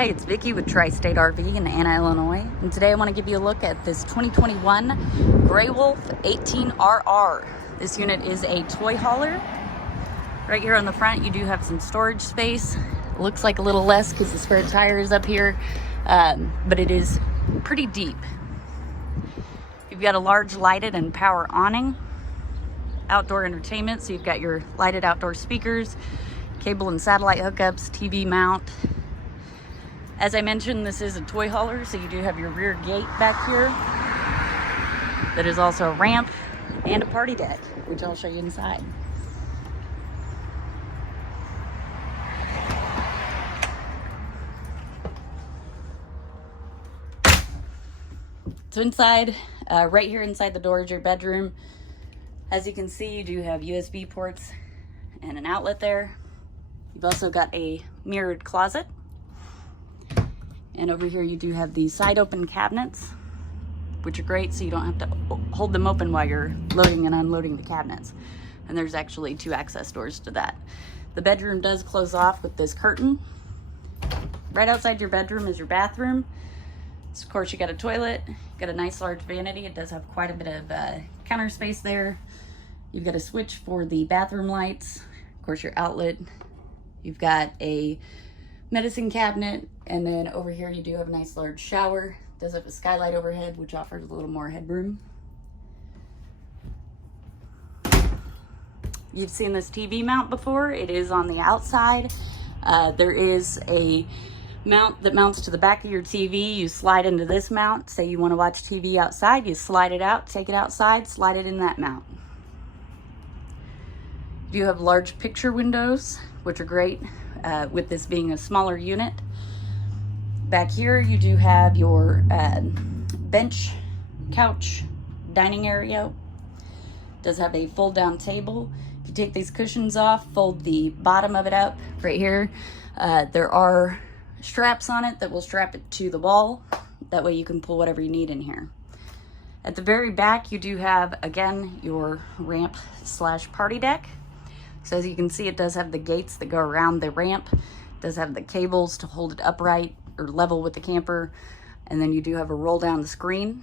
Hey, it's Vicki with Tri-State RV in Anna, Illinois, and today I want to give you a look at this 2021 Grey Wolf 18RR. This unit is a toy hauler. Right here on the front, you do have some storage space. It looks like a little less because the spare tire is up here, but it is pretty deep. You've got a large lighted and power awning, outdoor entertainment, so you've got your lighted outdoor speakers, cable and satellite hookups, TV mount. As I mentioned, this is a toy hauler, so you do have your rear gate back here. That is also a ramp and a party deck, which I'll show you inside. So inside, right here inside the door is your bedroom. As you can see, you do have USB ports and an outlet there. You've also got a mirrored closet. And over here you do have these side open cabinets, which are great so you don't have to hold them open while you're loading and unloading the cabinets. And there's actually 2 access doors to that. The bedroom does close off with this curtain. Right outside your bedroom is your bathroom. So of course you got a toilet, got a nice large vanity. It does have quite a bit of counter space there. You've got a switch for the bathroom lights, of course your outlet. You've got a medicine cabinet, and then over here you do have a nice large shower. It does have a skylight overhead, which offers a little more headroom. You've seen this TV mount before. It is on the outside. There is a mount that mounts to the back of your TV. You slide into this mount. Say you want to watch TV outside, you slide it out, take it outside, slide it in that mount. You have large picture windows, which are great with this being a smaller unit. Back here you do have your bench, couch, dining area. It does have a fold down table. If you take these cushions off, fold the bottom of it up right here. There are straps on it that will strap it to the wall. That way you can pull whatever you need in here. At the very back you do have, again, your ramp slash party deck. So as you can see, it does have the gates that go around the ramp. It does have the cables to hold it upright or level with the camper. And then you do have a roll down the screen,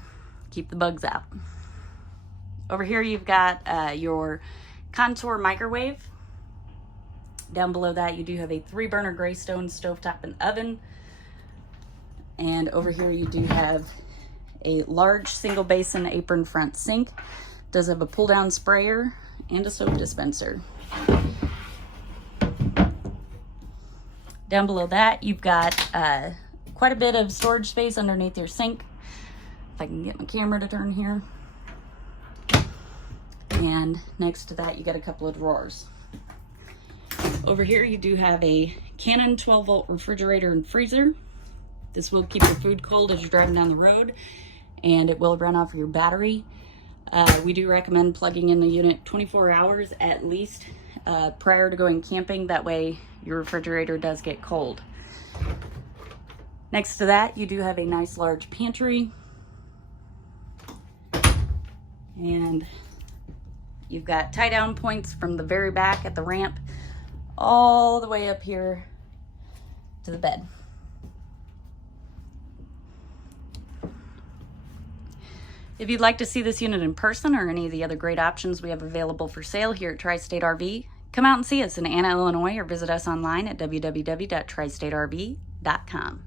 keep the bugs out. Over here you've got your contour microwave. Down below that you do have a 3-burner Greystone stovetop and oven. And over here you do have a large single basin apron front sink. It does have a pull down sprayer and a soap dispenser. Down below that you've got quite a bit of storage space underneath your sink. If I can get my camera to turn here. And next to that you got a couple of drawers. Over here you do have a Canon 12-volt refrigerator and freezer. This will keep your food cold as you're driving down the road, and it will run off your battery. We do recommend plugging in the unit 24 hours at least prior to going camping. That way your refrigerator does get cold. Next to that you do have a nice large pantry, and you've got tie down points from the very back at the ramp all the way up here to the bed. If you'd like to see this unit in person or any of the other great options we have available for sale here at Tri-State RV, come out and see us in Anna, Illinois, or visit us online at www.tristaterv.com.